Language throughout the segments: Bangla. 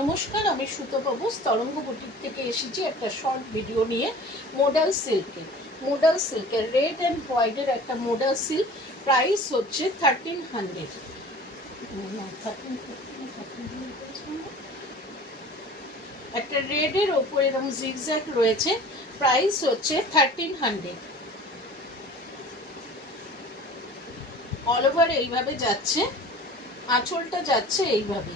নমস্কার, আমি সুতোবাবু তরঙ্গ বুটিক থেকে এসেছি একটা শর্ট ভিডিও নিয়ে। মোডাল সিল্কের রেড অ্যান্ড হোয়াইটের একটা মোডাল সিল্ক, প্রাইস হচ্ছে 1300। একটা রেডের ওপর এরকম জিগজ্যাগ রয়েছে, প্রাইস হচ্ছে 1300। অল ওভার এইভাবে যাচ্ছে, আঁচলটা যাচ্ছে এইভাবে।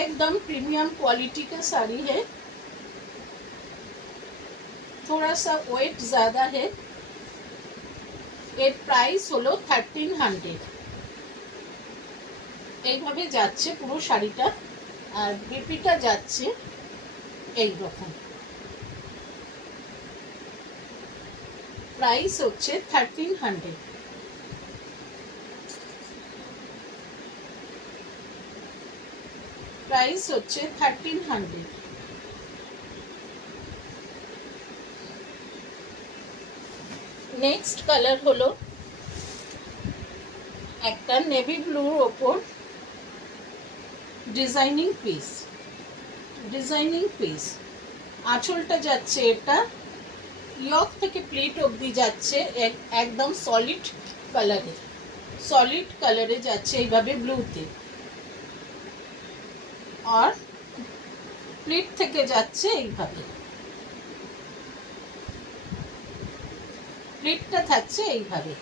एकदम प्रीमियम क्वालिटी का साड़ी है, थोड़ा सा वेट ज़्यादा है। এর প্রাইস হলো 1300। এইভাবে যাচ্ছে পুরো শাড়িটা, আর বিপিটা যাচ্ছে এই রকম। প্রাইস হচ্ছে 1300। প্রাইস হচ্ছে 1300। নেক্সট কালার হলো একটা নেভি ব্লুর ওপর ডিজাইনিং পিস। আঁচলটা যাচ্ছে এটা ইয়ক থেকে প্লেট অবধি যাচ্ছে একদম সলিড কালারে যাচ্ছে এইভাবে ব্লুতে, আর প্লেট থেকে যাচ্ছে এইভাবে, প্লেটটা থাকছে এইভাবে।